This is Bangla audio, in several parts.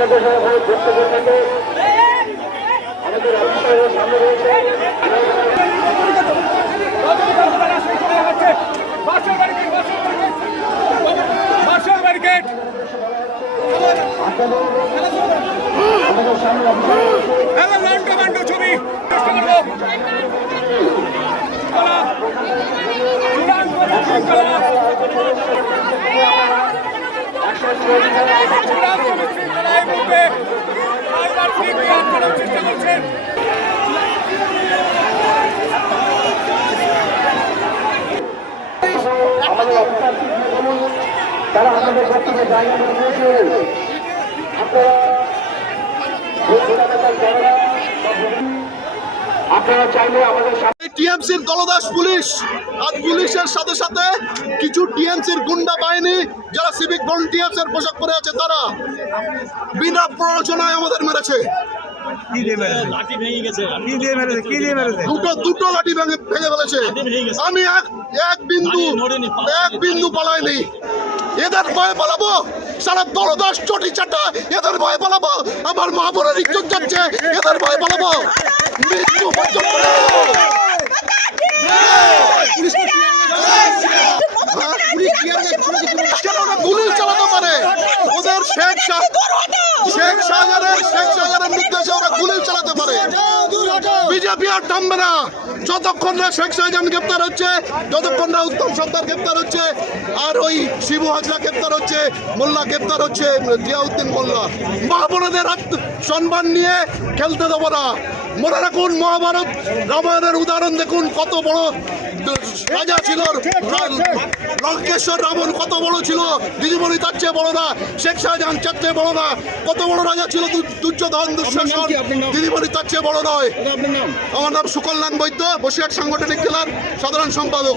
আপনাদের সঙ্গে থাকে। আমাদের অফিসারের সামনে রয়েছে আমাদের সামনে অফিসার রয়েছে তারা আমাদের বক্তব্যে জায়গা করে আপনারা আপনারা চাইলে আমাদের টিএমসির দলদাস পুলিশ আর পুলিশের সাথে সাথে কিছু টিএমসির গুন্ডা বাহিনী যারা সিভিক ভলেন্টিয়ার্স এর পোশাক পরে আছে তারা বিনা প্ররোচনায় আমাদের মেরেছে। দুটো দুটো লাঠি ভেঙে ভেঙে ফেলেছে। আমি এক এক বিন্দু এক বিন্দু পালাইনি এদের ভয়ে পালাবো। সারা দলদাস চটি চাটা এদের ভয়ে পালাবো। আমার মা বোনের ইজ্জত যাচ্ছে এদের ভয়ে পালাবো। মৃত্যু পর্যন্ত গুলি চালাতে পারে। ওদের শেখ ওরা গুলি চালাতে পারে। বিজেপি আর থামবে না। যতক্ষণ না শেখ শাহজাহান গ্রেপ্তার হচ্ছে, যতক্ষণ না উত্তম সর্দার গ্রেপ্তার হচ্ছে, আর ওই শিবু হাজরা গ্রেপ্তার হচ্ছে, মোল্লা গ্রেপ্তার হচ্ছে, জিয়াউদ্দিন মোল্লা। মা বোনদের সম্মান নিয়ে খেলতে দেবো না। মনে রাখুন মহাভারত রামায়ণের উদাহরণ দেখুন কত বড় রাজা ছিল। লঙ্কেশ্বর রাবণ কত বড় ছিল দিদিমণি তার চেয়ে বড় না শেখ শাহজাহান তার চেয়ে বড় না কত বড় রাজা ছিল দুর্যোধন দুঃশাসন দিদিমণি তার চেয়ে বড় নয়। আমার নাম সুকল্যাণ বৈদ্য বসিরহাট সাংগঠনিক জেলার সাধারণ সম্পাদক।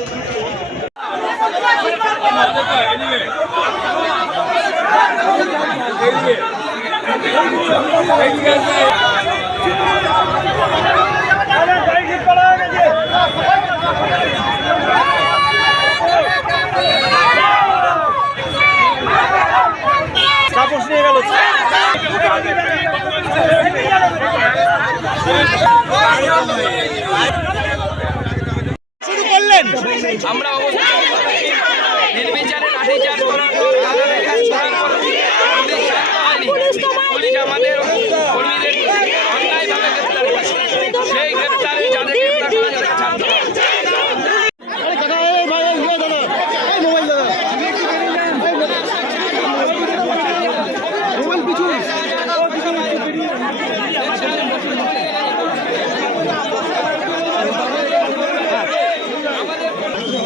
গাড়ি ঠিক করা হয়ে গেছে আমরা অবস্থান করেছি নির্বিচারে লাঠিচার্জ করার পর গালাগালি করার পর পুলিশ শান্ত হয়নি পুলিশ আমাদের কর্মীদের অন্যায়ভাবে গ্রেপ্তার করেছে সেই গ্রেপ্তারে যাদের গ্রেপ্তার করা যাদেরকে ছাড়তে হবে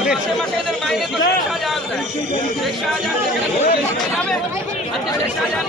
মাসে মাসে এদের মাইনে তো শেখ শাহজাহান দেয় শেখ শাহজাহান যেখানে যাবে। আজকে শেখ শাহজাহান